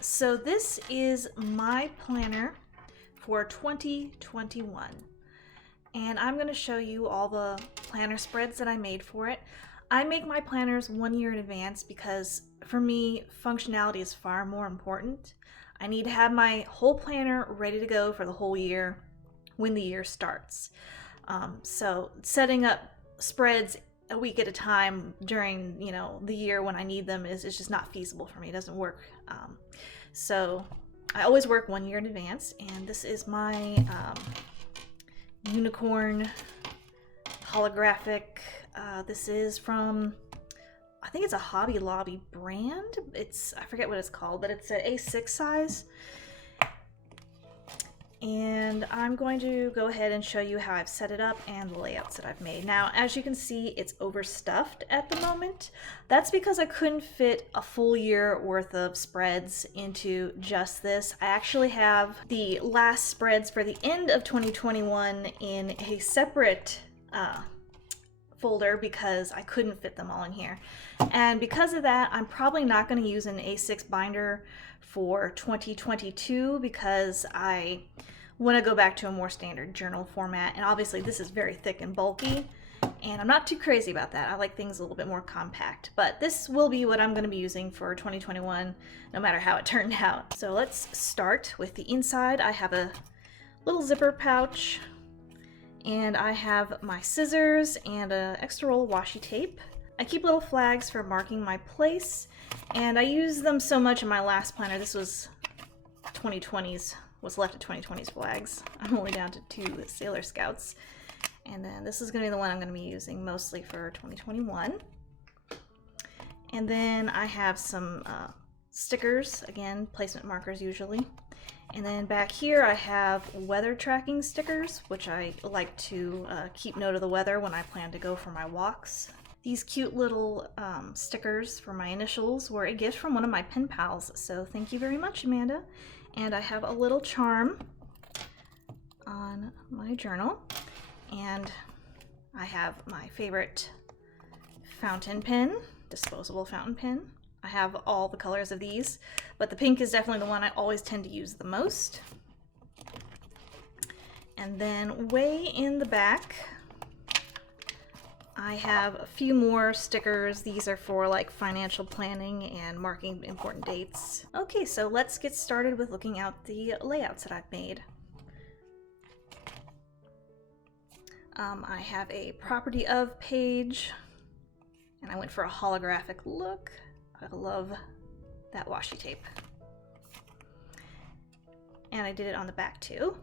So this is my planner for 2021. And I'm going to show you all the planner spreads that I made for it. I make my planners 1 year in advance because for me, functionality is far more important. I need to have my whole planner ready to go for the whole year when the year starts. So setting up spreads a week at a time during, the year when I need them is just not feasible for me. It doesn't work. So I always work 1 year in advance, and this is my unicorn holographic. This is from, I think it's a Hobby Lobby brand. I forget what it's called, but it's an A6 size. And I'm going to go ahead and show you how I've set it up and the layouts that I've made. Now, as you can see, it's overstuffed at the moment. That's because I couldn't fit a full year worth of spreads into just this. I actually have the last spreads for the end of 2021 in a separate folder because I couldn't fit them all in here. And because of that, I'm probably not going to use an A6 binder for 2022 because I want to go back to a more standard journal format. And obviously this is very thick and bulky, and I'm not too crazy about that. I like things a little bit more compact, but this will be what I'm going to be using for 2021 no matter how it turned out. So let's start with the inside. I have a little zipper pouch, and I have my scissors and an extra roll of washi tape. I keep little flags for marking my place, and I use them so much in my last planner. This was 2020's, what's left of 2020's flags. I'm only down to 2 Sailor Scouts. And then this is going to be the one I'm going to be using mostly for 2021. And then I have some stickers, again, placement markers usually. And then back here I have weather tracking stickers, which I like to keep note of the weather when I plan to go for my walks. These cute little stickers for my initials were a gift from one of my pen pals, so thank you very much, Amanda. And I have a little charm on my journal, and I have my favorite fountain pen, disposable fountain pen. I have all the colors of these, but the pink is definitely the one I always tend to use the most. And then way in the back, I have a few more stickers. These are for like financial planning and marking important dates. Okay, so let's get started with looking at the layouts that I've made. I have a property of page, and I went for a holographic look. I love that washi tape. And I did it on the back too.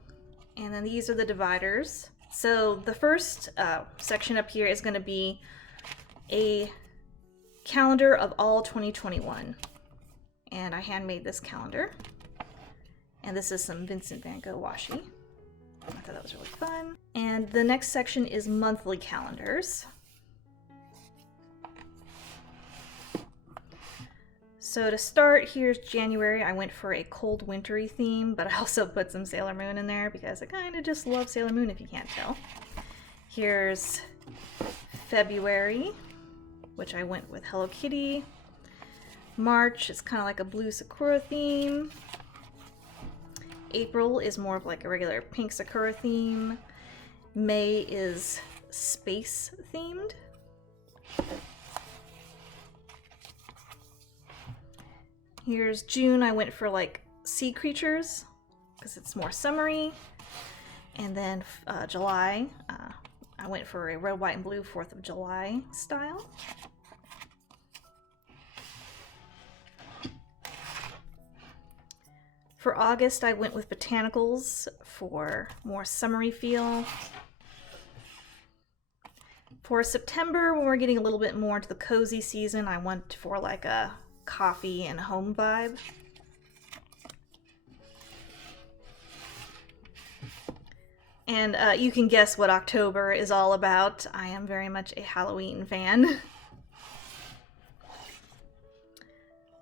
And then these are the dividers. So the first section up here is going to be a calendar of all 2021. And I handmade this calendar. And this is some Vincent van Gogh washi. I thought that was really fun. And the next section is monthly calendars. So to start, here's January. I went for a cold wintry theme, but I also put some Sailor Moon in there because I kind of just love Sailor Moon if you can't tell. Here's February, which I went with Hello Kitty. March is kind of like a blue sakura theme. April is more of like a regular pink sakura theme. May is space themed. Here's June. I went for like sea creatures because it's more summery. And then July, I went for a red, white, and blue 4th of July style. For August, I went with botanicals for more summery feel. For September, when we're getting a little bit more into the cozy season, I went for like a coffee and home vibe. And you can guess what October is all about. I am very much a Halloween fan.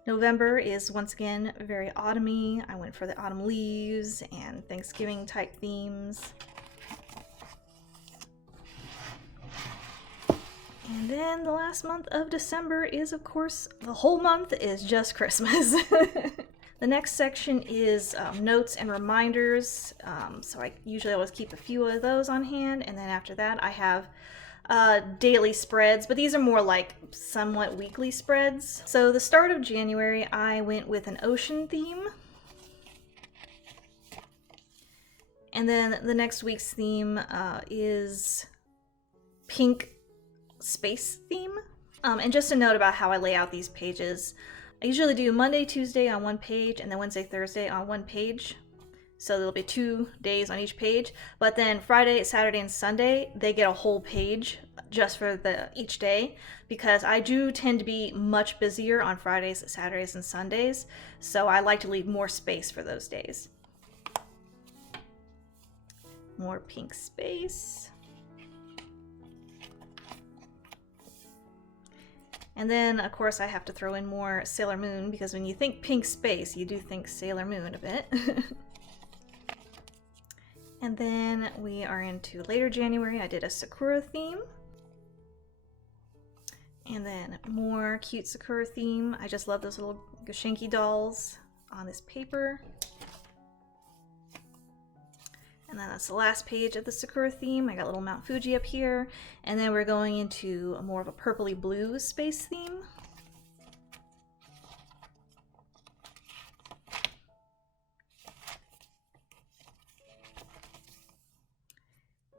November is once again very autumny. I went for the autumn leaves and Thanksgiving type themes. And then the last month of December is, of course, the whole month is just Christmas. The next section is notes and reminders. So I usually always keep a few of those on hand. And then after that, I have daily spreads, but these are more like somewhat weekly spreads. So the start of January, I went with an ocean theme. And then the next week's theme is pink space theme. And just a note about how I lay out these pages. I usually do Monday, Tuesday on one page, and then Wednesday, Thursday on one page. So there'll be 2 days on each page. But then Friday, Saturday, and Sunday, they get a whole page just for each day, because I do tend to be much busier on Fridays, Saturdays, and Sundays. So I like to leave more space for those days. More pink space. And then, of course, I have to throw in more Sailor Moon, because when you think pink space, you do think Sailor Moon a bit. And then we are into later January. I did a Sakura theme. And then more cute Sakura theme. I just love those little Goshinki dolls on this paper. And then that's the last page of the Sakura theme. I got little Mount Fuji up here. And then we're going into more of a purpley blue space theme.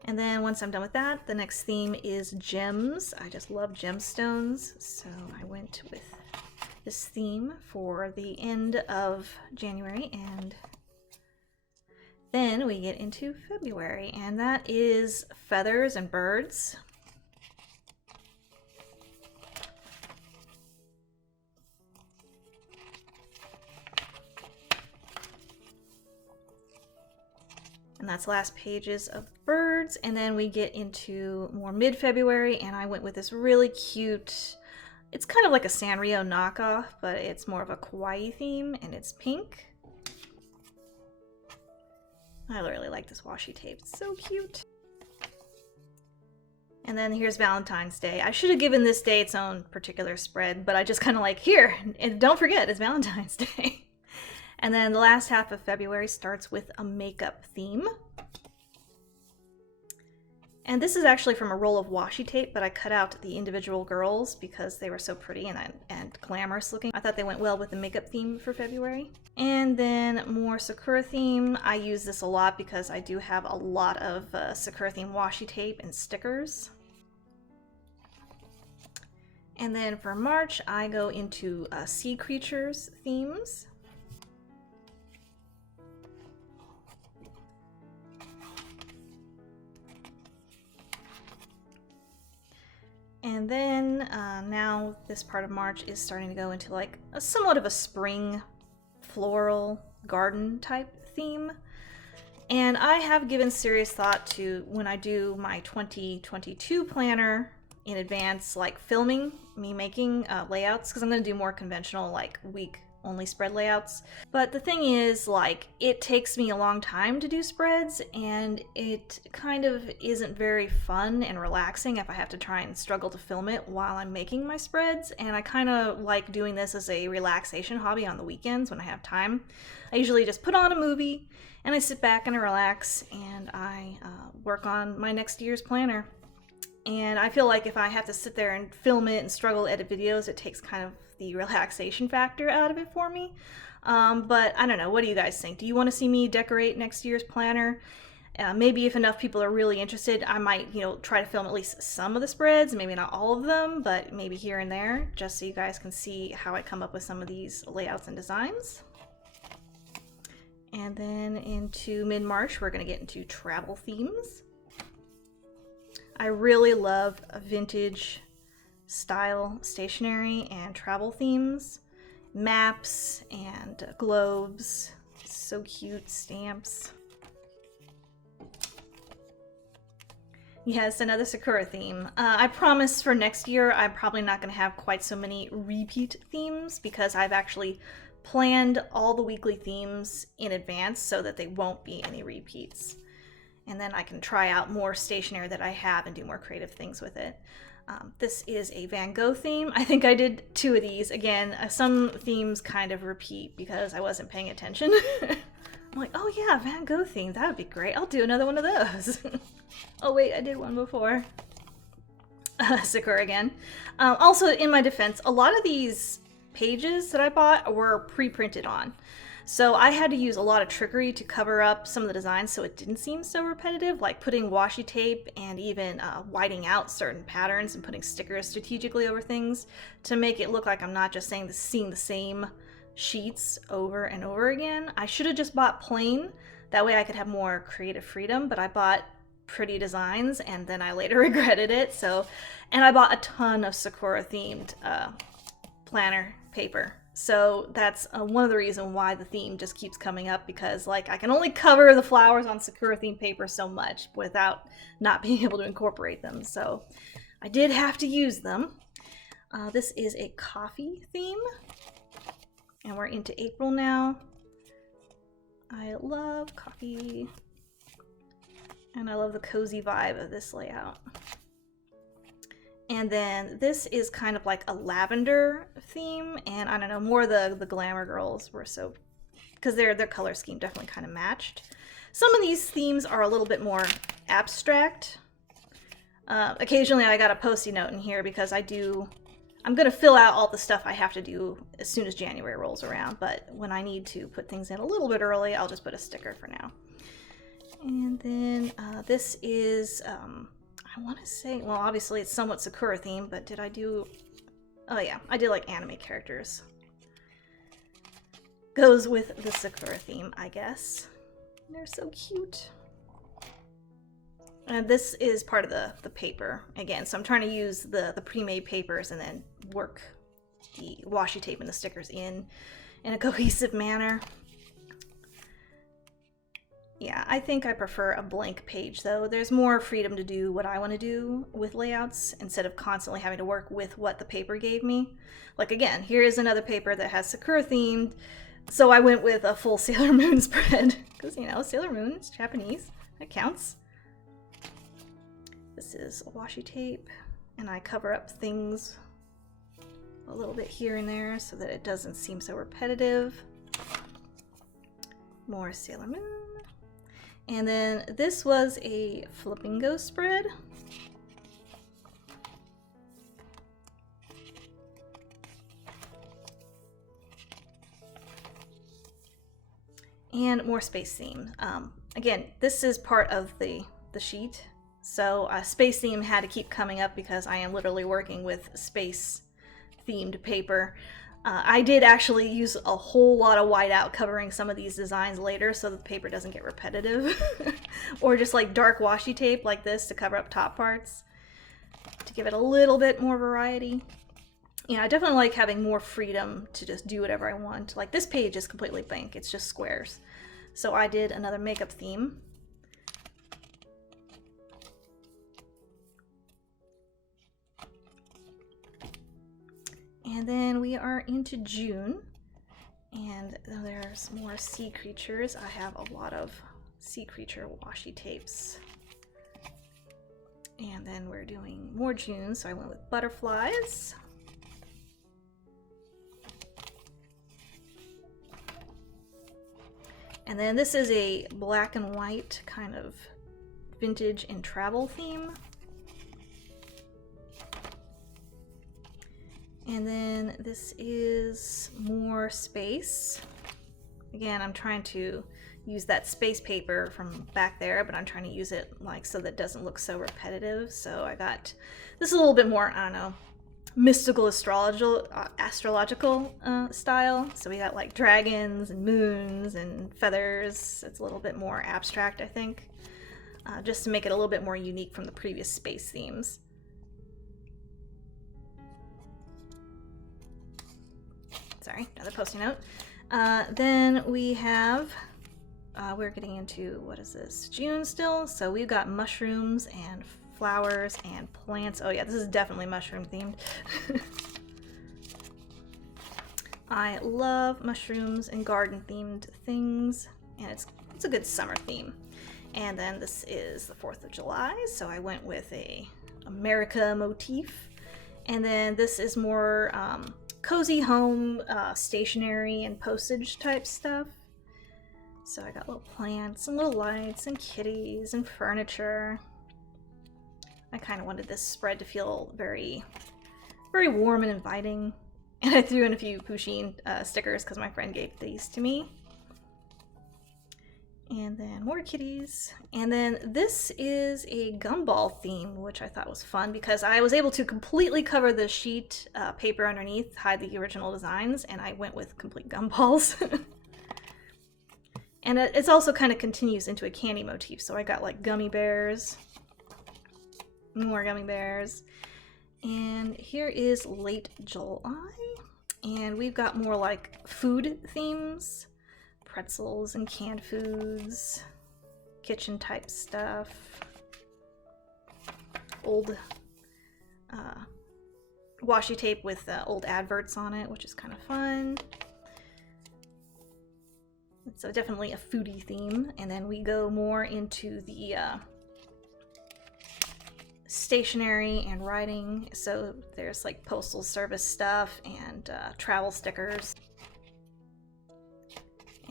And then once I'm done with that, the next theme is gems. I just love gemstones, so I went with this theme for the end of January, and then we get into February, and that is feathers and birds. And that's last pages of birds. And then we get into more mid-February, and I went with this really cute, it's kind of like a Sanrio knockoff, but it's more of a kawaii theme, and it's pink. I really like this washi tape, it's so cute. And then here's Valentine's Day. I should have given this day its own particular spread, but I just kind of like, here, and don't forget, it's Valentine's Day. And then the last half of February starts with a makeup theme. And this is actually from a roll of washi tape, but I cut out the individual girls because they were so pretty and glamorous looking. I thought they went well with the makeup theme for February. And then more Sakura theme. I use this a lot because I do have a lot of Sakura theme washi tape and stickers. And then for March, I go into sea creatures themes. And then now this part of March is starting to go into like a somewhat of a spring floral garden type theme. And I have given serious thought to, when I do my 2022 planner in advance, like filming me making layouts, because I'm going to do more conventional like week only spread layouts. But the thing is, like, it takes me a long time to do spreads, and it kind of isn't very fun and relaxing if I have to try and struggle to film it while I'm making my spreads. And I kind of like doing this as a relaxation hobby on the weekends when I have time. I usually just put on a movie and I sit back and I relax, and I work on my next year's planner. And I feel like if I have to sit there and film it and struggle to edit videos, it takes kind of the relaxation factor out of it for me. But I don't know, what do you guys think? Do you want to see me decorate next year's planner? Maybe if enough people are really interested, I might, try to film at least some of the spreads, maybe not all of them, but maybe here and there, just so you guys can see how I come up with some of these layouts and designs. And then into mid-March, we're going to get into travel themes. I really love vintage style stationery and travel themes. Maps and globes. So cute. Stamps. Yes, another Sakura theme. I promise for next year I'm probably not going to have quite so many repeat themes, because I've actually planned all the weekly themes in advance so that they won't be any repeats. And then I can try out more stationery that I have and do more creative things with it. This is a Van Gogh theme. I think I did 2 of these. Again, some themes kind of repeat because I wasn't paying attention. I'm like, oh yeah, Van Gogh theme, that would be great. I'll do another one of those. Oh wait, I did one before. Sakura again. Also, in my defense, a lot of these pages that I bought were pre-printed on. So I had to use a lot of trickery to cover up some of the designs so it didn't seem so repetitive, like putting washi tape and even whiting out certain patterns and putting stickers strategically over things to make it look like I'm not just seeing the same sheets over and over again. I should have just bought plain, that way I could have more creative freedom, but I bought pretty designs and then I later regretted it. And I bought a ton of Sakura themed planner paper. So that's one of the reasons why the theme just keeps coming up, because like I can only cover the flowers on Sakura themed paper so much without not being able to incorporate them. So I did have to use them. This is a coffee theme, and we're into April now. I love coffee, and I love the cozy vibe of this layout. And then this is kind of like a lavender theme, and I don't know, more the glamour girls were so, because their color scheme definitely kind of matched. Some of these themes are a little bit more abstract. Occasionally I got a Post-it note in here because I'm gonna fill out all the stuff I have to do as soon as January rolls around, but when I need to put things in a little bit early, I'll just put a sticker for now. And then this is, I want to say, well, obviously it's somewhat Sakura themed, but did I do, oh yeah, I did like anime characters. Goes with the Sakura theme, I guess. They're so cute. And this is part of the paper, again, so I'm trying to use the pre-made papers and then work the washi tape and the stickers in a cohesive manner. Yeah, I think I prefer a blank page though. There's more freedom to do what I want to do with layouts instead of constantly having to work with what the paper gave me. Like again, here is another paper that has Sakura themed, so I went with a full Sailor Moon spread because, you know, Sailor Moon is Japanese, that counts. This is washi tape, and I cover up things a little bit here and there so that it doesn't seem so repetitive. More Sailor Moon. And then this was a Flamingo spread. And more space theme. Again, this is part of the sheet. So space theme had to keep coming up because I am literally working with space themed paper. I did actually use a whole lot of whiteout covering some of these designs later so the paper doesn't get repetitive. Or just like dark washi tape like this to cover up top parts to give it a little bit more variety. Yeah, I definitely like having more freedom to just do whatever I want. Like this page is completely blank, it's just squares. So I did another makeup theme. And then we are into June, and there's more sea creatures. I have a lot of sea creature washi tapes. And then we're doing more June, so I went with butterflies. And then this is a black and white kind of vintage and travel theme. And then this is more space. Again, I'm trying to use that space paper from back there, but I'm trying to use it like so that it doesn't look so repetitive. So I got, this is a little bit more, I don't know, mystical astrological style. So we got like dragons and moons and feathers. It's a little bit more abstract, I think, just to make it a little bit more unique from the previous space themes. Sorry, another Post-it note. Then we have, we're getting into, what is this, June still? So we've got mushrooms and flowers and plants. Oh yeah, this is definitely mushroom themed. I love mushrooms and garden themed things, and it's a good summer theme. And then this is the 4th of July, so I went with a America motif. And then this is more cozy home, stationery and postage type stuff. So I got little plants and little lights and kitties and furniture. I kind of wanted this spread to feel very, very warm and inviting. And I threw in a few Pusheen stickers because my friend gave these to me. And then more kitties. And then this is a gumball theme, which I thought was fun because I was able to completely cover the sheet paper underneath, hide the original designs, and I went with complete gumballs. And it's also kind of continues into a candy motif. So I got like gummy bears, more gummy bears. And here is late July. And we've got more like food themes. Pretzels and canned foods, kitchen type stuff, old washi tape with old adverts on it, which is kind of fun. So definitely a foodie theme. And then we go more into the stationery and writing. So there's like postal service stuff and travel stickers.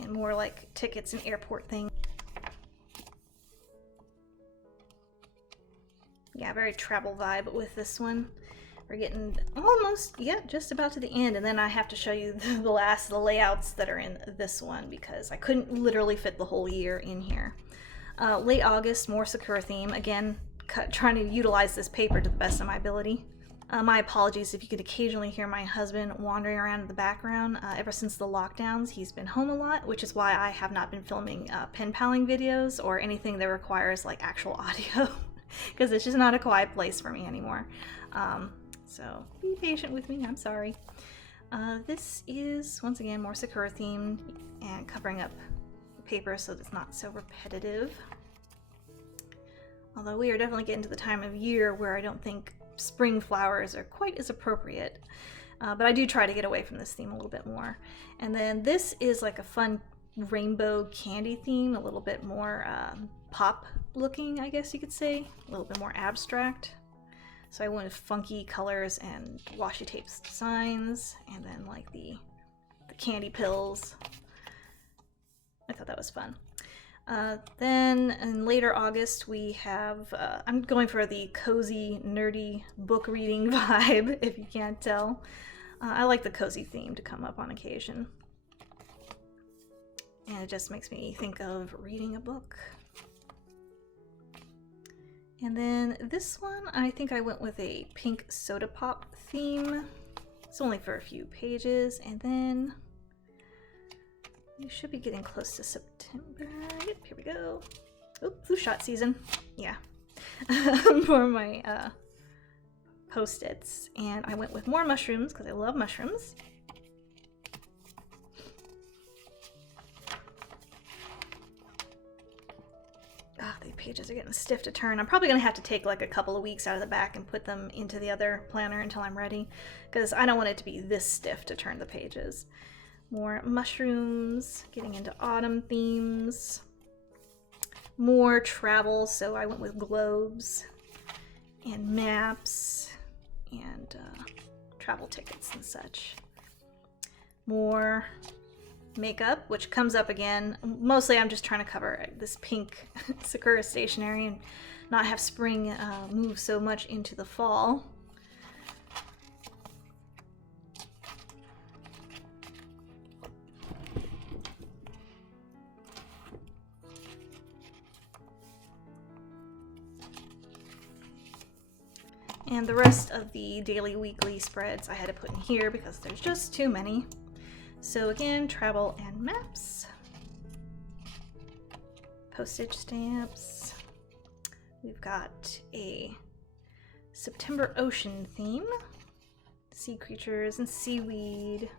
And more like tickets and airport things. Yeah, very travel vibe with this one. We're getting almost, yeah, just about to the end. And then I have to show you the last of the layouts that are in this one because I couldn't literally fit the whole year in here. Late August, more Sakura theme. Again, trying to utilize this paper to the best of my ability. My apologies if you could occasionally hear my husband wandering around in the background. Ever since the lockdowns, he's been home a lot, which is why I have not been filming pen paling videos or anything that requires like actual audio, because it's just not a quiet place for me anymore. So be patient with me, I'm sorry. This is, once again, more Sakura themed and covering up the paper so that it's not so repetitive. Although we are definitely getting to the time of year where I don't think spring flowers are quite as appropriate, but I do try to get away from this theme a little bit more. And then this is like a fun rainbow candy theme, a little bit more pop looking, I guess you could say, a little bit more abstract. So I went with funky colors and washi tape designs, and then like the candy pills. I thought that was fun. Then in later August we have, I'm going for the cozy, nerdy book reading vibe, if you can't tell. I like the cozy theme to come up on occasion. And it just makes me think of reading a book. And then this one, I think I went with a pink soda pop theme. It's only for a few pages, and then we should be getting close to September. Yep, here we go. Oop, flu shot season. Yeah. For my post-its. And I went with more mushrooms because I love mushrooms. Ah, the pages are getting stiff to turn. I'm probably going to have to take like a couple of weeks out of the back and put them into the other planner until I'm ready, because I don't want it to be this stiff to turn the pages. More mushrooms, getting into autumn themes. More travel, so I went with globes and maps and travel tickets and such. More makeup, which comes up again. Mostly I'm just trying to cover this pink Sakura stationery and not have spring move so much into the fall. And the rest of the daily, weekly spreads I had to put in here because there's just too many. So again, travel and maps. Postage stamps. We've got a September ocean theme. Sea creatures and seaweed.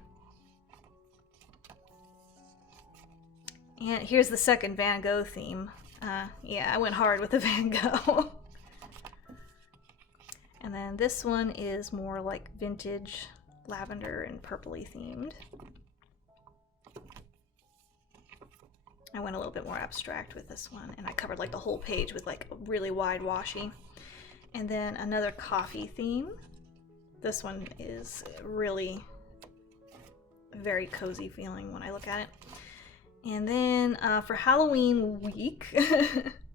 And here's the second Van Gogh theme. Yeah, I went hard with the Van Gogh. And then this one is more like vintage, lavender and purpley themed. I went a little bit more abstract with this one, and I covered like the whole page with like a really wide washi. And then another coffee theme. This one is really very cozy feeling when I look at it. And then for Halloween week,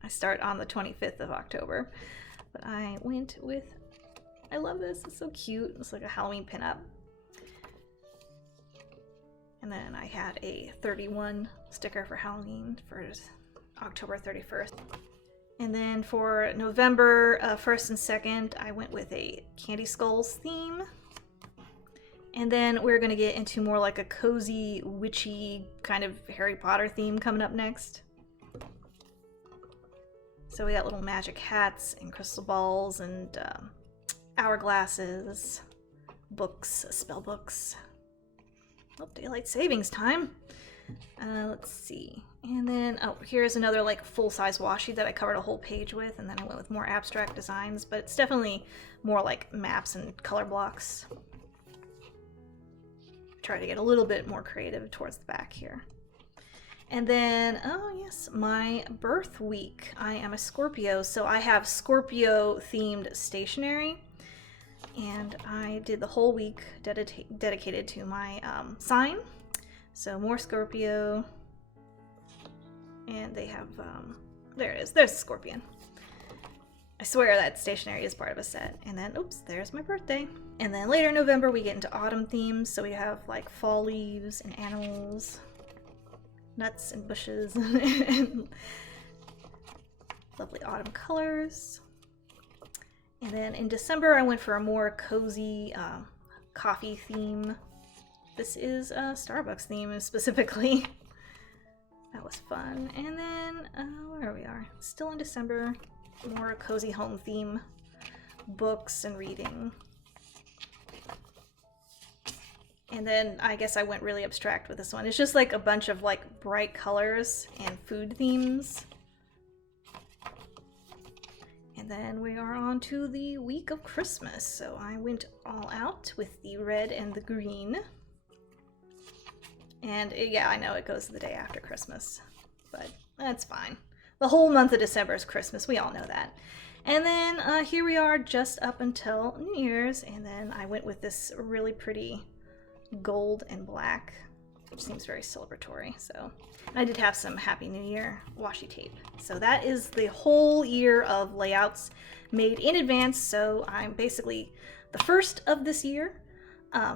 I start on the 25th of October, but I went with, I love this, it's so cute. It's like a Halloween pinup. And then I had a 31 sticker for Halloween for October 31st. And then for November 1st and 2nd, I went with a Candy Skulls theme. And then we're gonna get into more like a cozy, witchy kind of Harry Potter theme coming up next. So we got little magic hats and crystal balls and hourglasses, books, spell books. Oh, daylight savings time. Let's see. And then, oh, here's another like full-size washi that I covered a whole page with, and then I went with more abstract designs, but it's definitely more like maps and color blocks. Try to get a little bit more creative towards the back here. And then, oh yes, my birth week. I am a Scorpio, so I have Scorpio themed stationery. And I did the whole week dedicated to my sign. So more Scorpio. And they have, there it is, there's the Scorpion. I swear that stationery is part of a set. And then, oops, there's my birthday. And then later in November, we get into autumn themes. So we have like fall leaves and animals, nuts and bushes, and lovely autumn colors. And then in December, I went for a more cozy coffee theme. This is a Starbucks theme specifically. That was fun. And then, where we are, still in December, more cozy home theme, books and reading. And then I guess I went really abstract with this one. It's just like a bunch of like bright colors and food themes. And then we are on to the week of Christmas. So I went all out with the red and the green. And yeah, I know it goes the day after Christmas, but that's fine. The whole month of December is Christmas. We all know that. And then here we are just up until New Year's. And then I went with this really pretty gold and black, which seems very celebratory. So I did have some Happy New Year washi tape. So that is the whole year of layouts made in advance. So I'm basically the first of this year,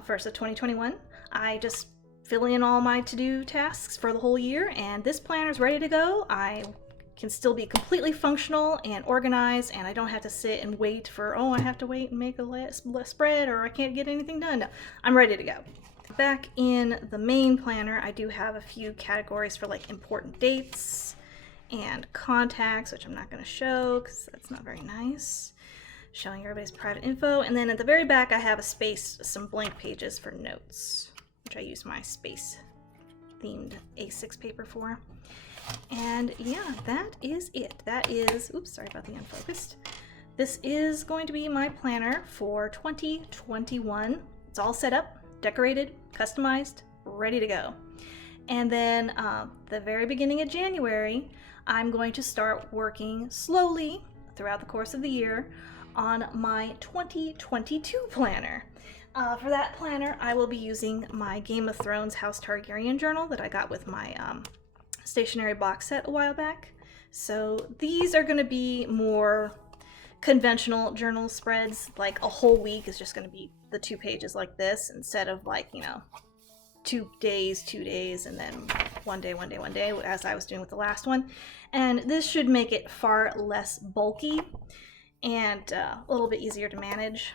first of 2021. I just fill in all my to-do tasks for the whole year, and this planner is ready to go. I can still be completely functional and organized, and I don't have to sit and wait for, oh, I have to wait and make a spread, or I can't get anything done. No, I'm ready to go. Back in the main planner, I do have a few categories for like important dates and contacts, which I'm not going to show because that's not very nice. Showing everybody's private info. And then at the very back, I have a space, some blank pages for notes, which I use my space themed A6 paper for. And yeah, that is it. That is, oops, sorry about the unfocused. This is going to be my planner for 2021. It's all set up, decorated, customized, ready to go. And then the very beginning of January, I'm going to start working slowly throughout the course of the year on my 2022 planner. For that planner, I will be using my Game of Thrones House Targaryen journal that I got with my stationery box set a while back. So these are going to be more conventional journal spreads. Like a whole week is just going to be the 2 pages like this, instead of like, you know, 2 days, and then one day, as I was doing with the last one. And this should make it far less bulky and a little bit easier to manage.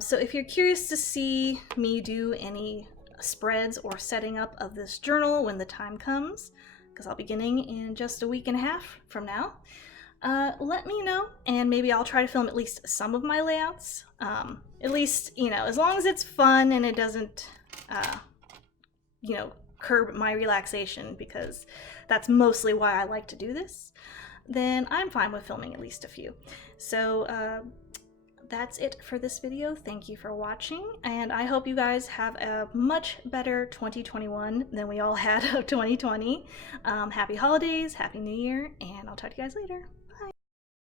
So if you're curious to see me do any spreads or setting up of this journal when the time comes, because I'll be beginning in just a week and a half from now, let me know, and maybe I'll try to film at least some of my layouts. At least, you know, as long as it's fun and it doesn't, you know, curb my relaxation, because that's mostly why I like to do this, then I'm fine with filming at least a few. So that's it for this video. Thank you for watching, and I hope you guys have a much better 2021 than we all had of 2020. Happy holidays, happy new year, and I'll talk to you guys later. Bye.